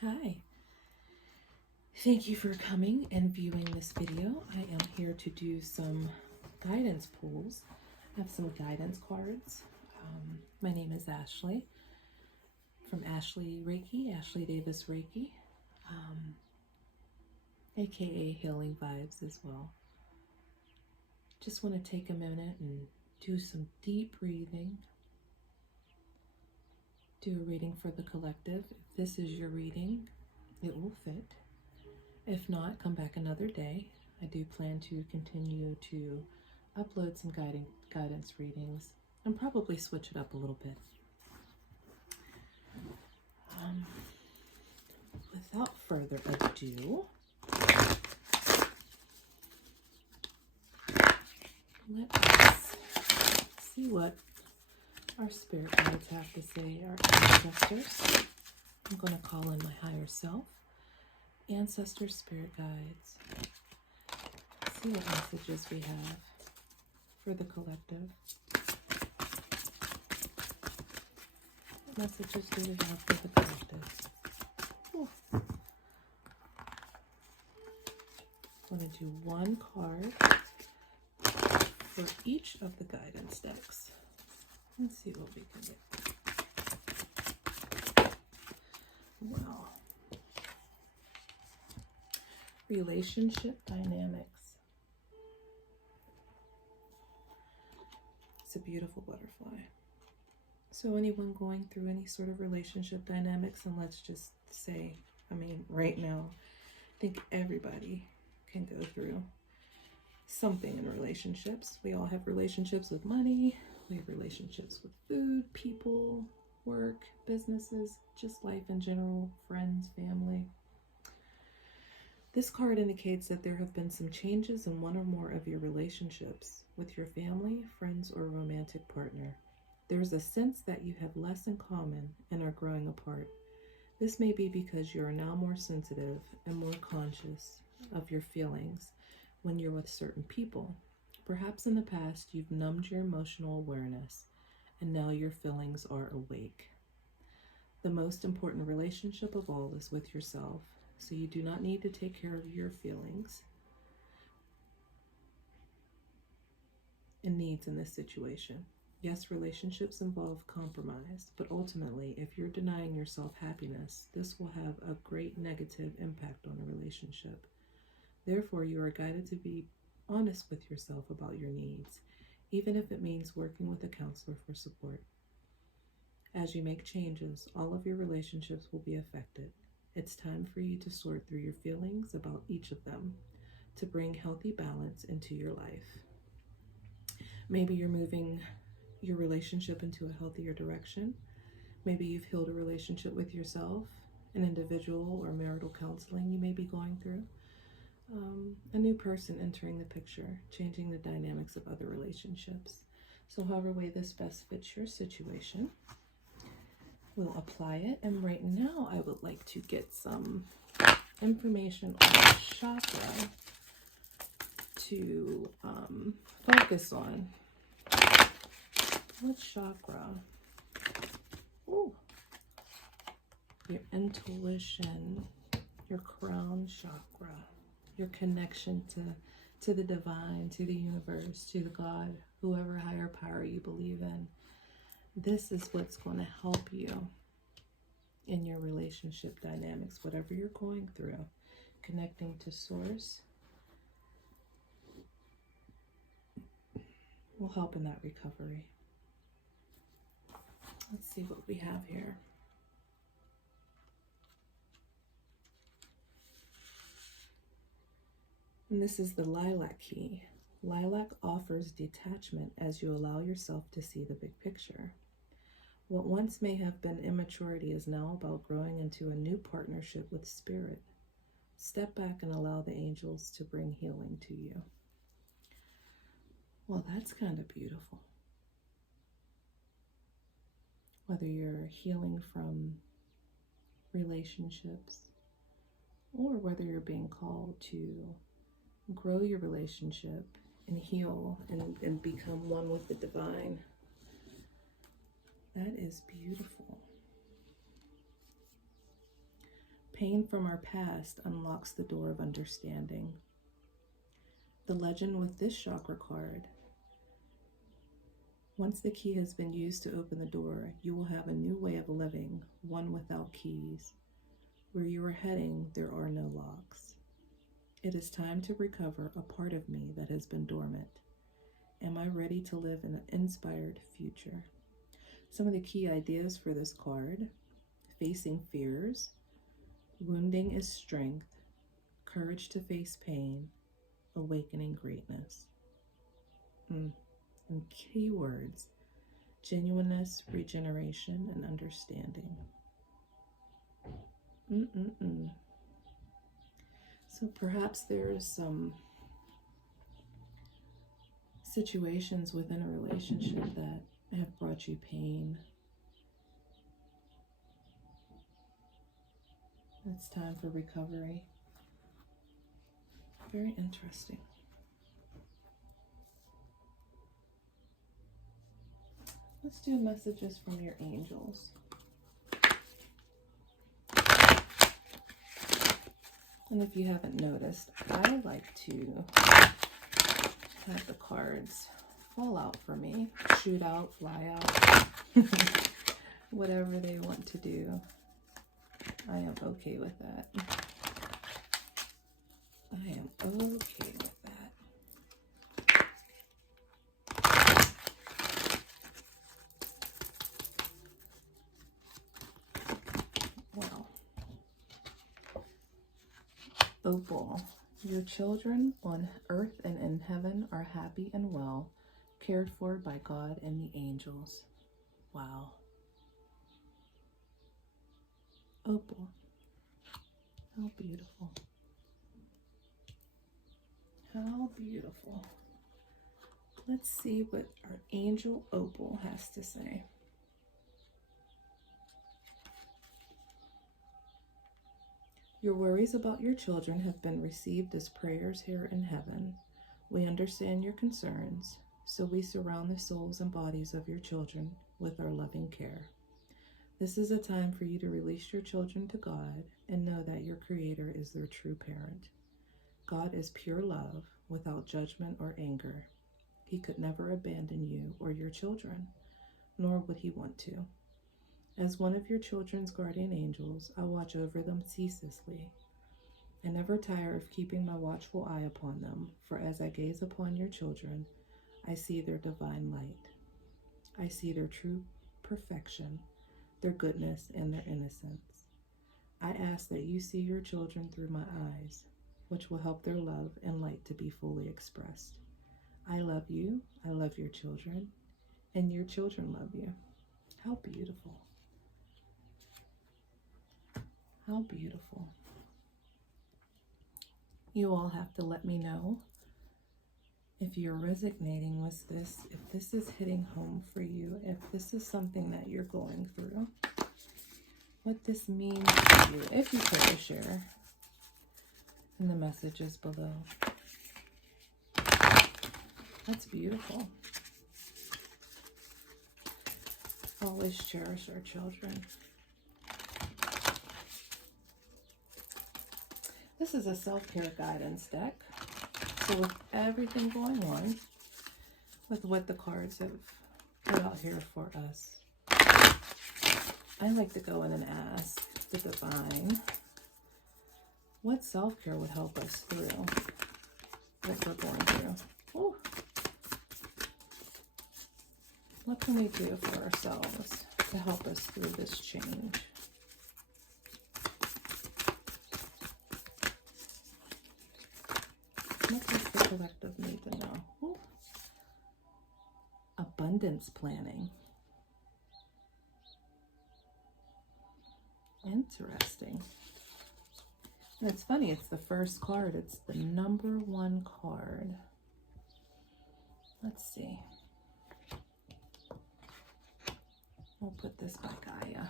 Hi, thank you for coming and viewing this video. I am here to do some guidance pulls. I have some guidance cards. My name is Ashley from Ashley Reiki, Ashley Davis Reiki, aka Healing Vibes as well. Just want to take a minute and do some deep breathing. Do a reading for the collective. If this is your reading, it will fit. If not, come back another day. I do plan to continue to upload some guidance readings and probably switch it up a little bit. Without further ado, let us see what our spirit guides have to say, our ancestors. I'm going to call in my higher self, ancestors, spirit guides. See what messages we have for the collective. What messages do we have for the collective? Ooh. I'm going to do one card for each of the guidance decks. Let's see what we can get. Wow. Relationship dynamics. It's a beautiful butterfly. So anyone going through any sort of relationship dynamics, and let's just say, right now, I think everybody can go through something in relationships. We all have relationships with money. We have relationships with food, people, work, businesses, just life in general, friends, family. This card indicates that there have been some changes in one or more of your relationships with your family, friends, or romantic partner. There's a sense that you have less in common and are growing apart. This may be because you are now more sensitive and more conscious of your feelings when you're with certain people. Perhaps in the past you've numbed your emotional awareness and now your feelings are awake. The most important relationship of all is with yourself, so you do not need to take care of your feelings and needs in this situation. Yes, relationships involve compromise, but ultimately, if you're denying yourself happiness, this will have a great negative impact on a relationship. Therefore, you are guided to be honest with yourself about your needs, even if it means working with a counselor for support. As you make changes, all of your relationships will be affected. It's time for you to sort through your feelings about each of them to bring healthy balance into your life. Maybe you're moving your relationship into a healthier direction. Maybe you've healed a relationship with yourself, an individual or marital counseling you may be going through. A new person entering the picture, changing the dynamics of other relationships. So however way this best fits your situation, we'll apply it. And right now I would like to get some information on chakra to focus on. What chakra? Ooh. Your intuition, your crown chakra, your connection to the divine, to the universe, to the God, whoever higher power you believe in. This is what's going to help you in your relationship dynamics, whatever you're going through, connecting to source will help in that recovery. Let's see what we have here. And this is the lilac key. Lilac offers detachment as you allow yourself to see the big picture. What once may have been immaturity is now about growing into a new partnership with spirit. Step back and allow the angels to bring healing to you. Well, that's kind of beautiful. Whether you're healing from relationships or whether you're being called to grow your relationship and heal and become one with the divine. That is beautiful. Pain from our past unlocks the door of understanding. The legend with this chakra card: once the key has been used to open the door, you will have a new way of living, one without keys. Where you are heading, there are no locks. It is time to recover a part of me that has been dormant. Am I ready to live in an inspired future? Some of the key ideas for this card: facing fears, wounding is strength, courage to face pain, awakening greatness. And keywords: genuineness, regeneration, and understanding. So perhaps there's some situations within a relationship that have brought you pain. It's time for recovery. Very interesting. Let's do messages from your angels. And if you haven't noticed, I like to have the cards fall out for me, shoot out, fly out, whatever they want to do. I am okay with that. I am okay with that. Wow. Opal. Your children on earth and in heaven are happy and well, cared for by God and the angels. Wow. Opal. How beautiful. How beautiful. Let's see what our angel Opal has to say. Your worries about your children have been received as prayers here in heaven. We understand your concerns, so we surround the souls and bodies of your children with our loving care. This is a time for you to release your children to God and know that your Creator is their true parent. God is pure love, without judgment or anger. He could never abandon you or your children, nor would he want to. As one of your children's guardian angels, I watch over them ceaselessly. I never tire of keeping my watchful eye upon them, for as I gaze upon your children, I see their divine light. I see their true perfection, their goodness, and their innocence. I ask that you see your children through my eyes, which will help their love and light to be fully expressed. I love you, I love your children, and your children love you. How beautiful. How beautiful. You all have to let me know if you're resonating with this, if this is hitting home for you, if this is something that you're going through, what this means to you, if you care to share in the messages below. That's beautiful. Always cherish our children. This is a self-care guidance deck. So with everything going on, with what the cards have put out here for us, I like to go in and ask the divine what self-care would help us through what we're going through. Ooh. What can we do for ourselves to help us through this change? What does the collective need to know? Ooh. Abundance planning. Interesting. And it's funny, it's the first card. It's the number one card. Let's see. We'll put this by Gaia.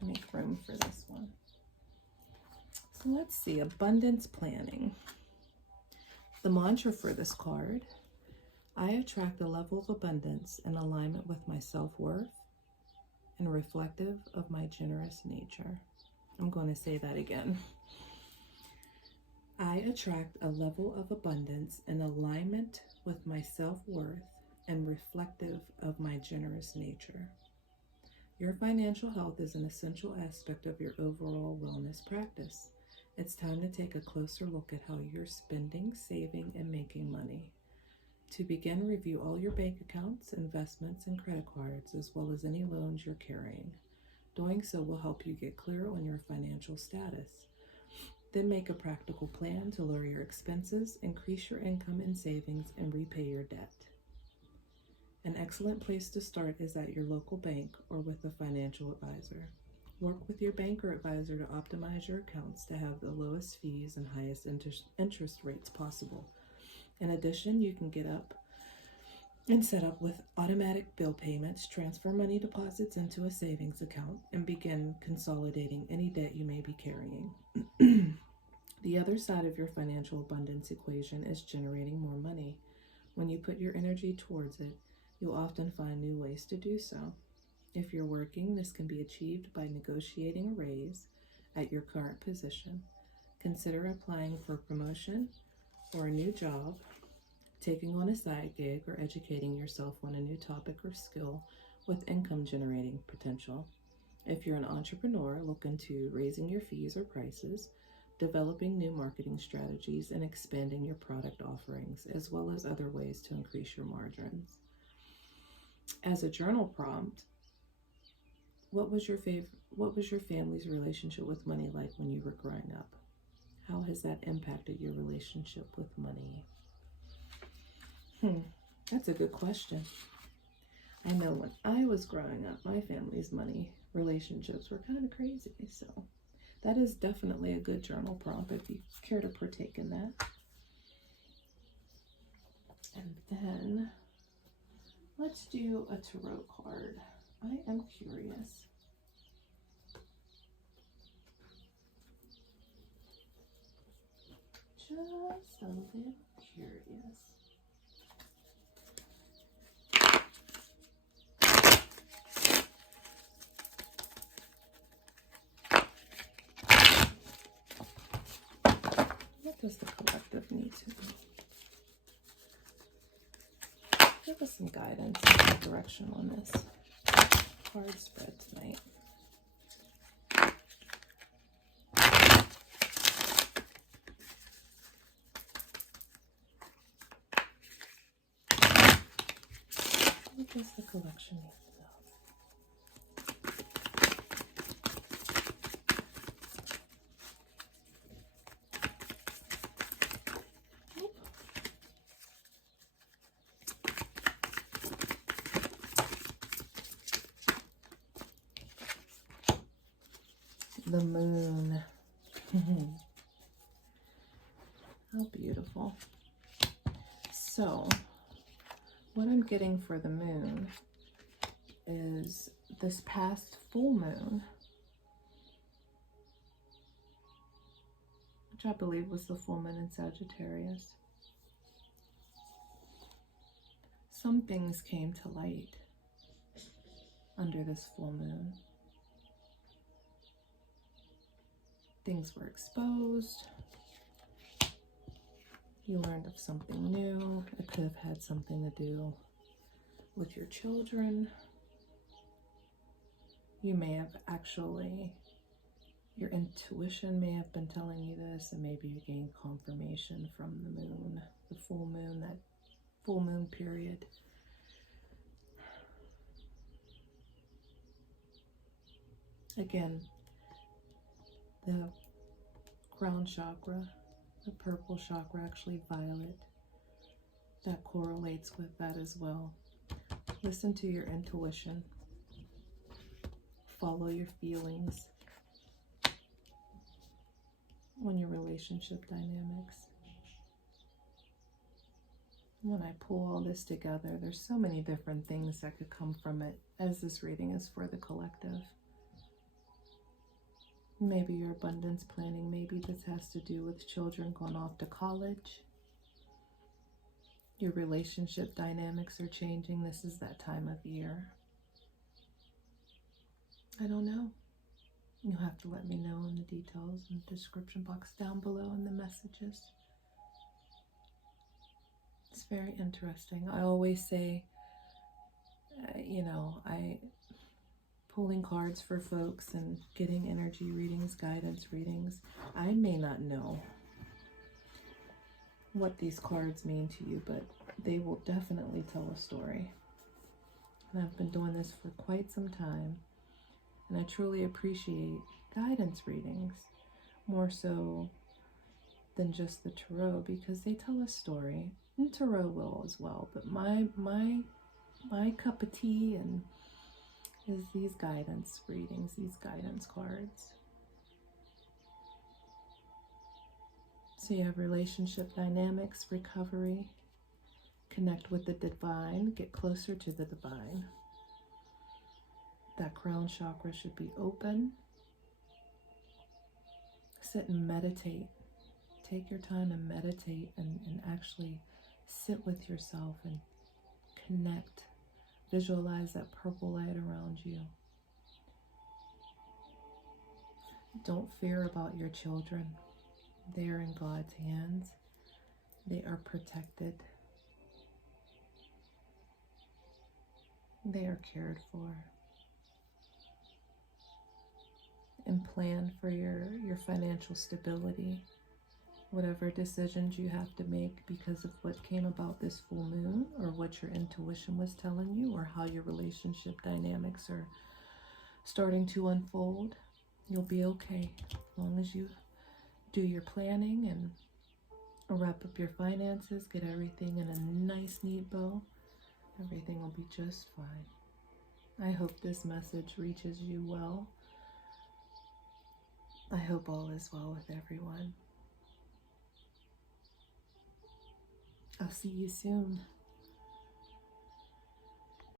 Make room for this one. So let's see, abundance planning. The mantra for this card: I attract a level of abundance in alignment with my self-worth and reflective of my generous nature. I'm going to say that again. I attract a level of abundance in alignment with my self-worth and reflective of my generous nature. Your financial health is an essential aspect of your overall wellness practice. It's time to take a closer look at how you're spending, saving, and making money. To begin, review all your bank accounts, investments, and credit cards, as well as any loans you're carrying. Doing so will help you get clear on your financial status. Then make a practical plan to lower your expenses, increase your income and savings, and repay your debt. An excellent place to start is at your local bank or with a financial advisor. Work with your bank or advisor to optimize your accounts to have the lowest fees and highest interest rates possible. In addition, you can get up and set up with automatic bill payments, transfer money deposits into a savings account, and begin consolidating any debt you may be carrying. The other side of your financial abundance equation is generating more money. When you put your energy towards it, you'll often find new ways to do so. If you're working, this can be achieved by negotiating a raise at your current position. Consider applying for promotion or a new job, taking on a side gig, or educating yourself on a new topic or skill with income generating potential. If you're an entrepreneur, look into raising your fees or prices, developing new marketing strategies, and expanding your product offerings, as well as other ways to increase your margins. As a journal prompt, what was your family's relationship with money like when you were growing up? How has that impacted your relationship with money? That's a good question. I know when I was growing up, my family's money relationships were kind of crazy. So that is definitely a good journal prompt if you care to partake in that. And then let's do a tarot card. I am curious. Just a little curious. What does the collective need to be? Give us some guidance and direction on this card spread tonight. What does the collection need to know? The moon. How beautiful. So, what I'm getting for the moon is this past full moon, which I believe was the full moon in Sagittarius. Some things came to light under this full moon. Things were exposed. You learned of something new. It could have had something to do with your children. You may have actually, your intuition may have been telling you this, and maybe you gained confirmation from the moon, the full moon, that full moon period. Again, the crown chakra, the purple chakra, actually violet, that correlates with that as well. Listen to your intuition. Follow your feelings on your relationship dynamics. When I pull all this together, there's so many different things that could come from it, as this reading is for the collective. Maybe your abundance planning, maybe this has to do with children going off to college. Your relationship dynamics are changing. This is that time of year. I don't know. You'll have to let me know in the details in the description box down below in the messages. It's very interesting. I always say, I pulling cards for folks and getting energy readings, guidance readings. I may not know what these cards mean to you, but they will definitely tell a story. And I've been doing this for quite some time, and I truly appreciate guidance readings more so than just the tarot, because they tell a story, and tarot will as well. But my cup of tea and is these guidance readings, these guidance cards. So you have relationship dynamics, recovery, connect with the divine, get closer to the divine. That crown chakra should be open. Sit and meditate. Take your time and meditate and actually sit with yourself and connect. Visualize that purple light around you. Don't fear about your children. They are in God's hands. They are protected. They are cared for. And plan for your financial stability. Whatever decisions you have to make because of what came about this full moon, or what your intuition was telling you, or how your relationship dynamics are starting to unfold, you'll be okay. As long as you do your planning and wrap up your finances, get everything in a nice, neat bow, everything will be just fine. I hope this message reaches you well. I hope all is well with everyone. I'll see you soon.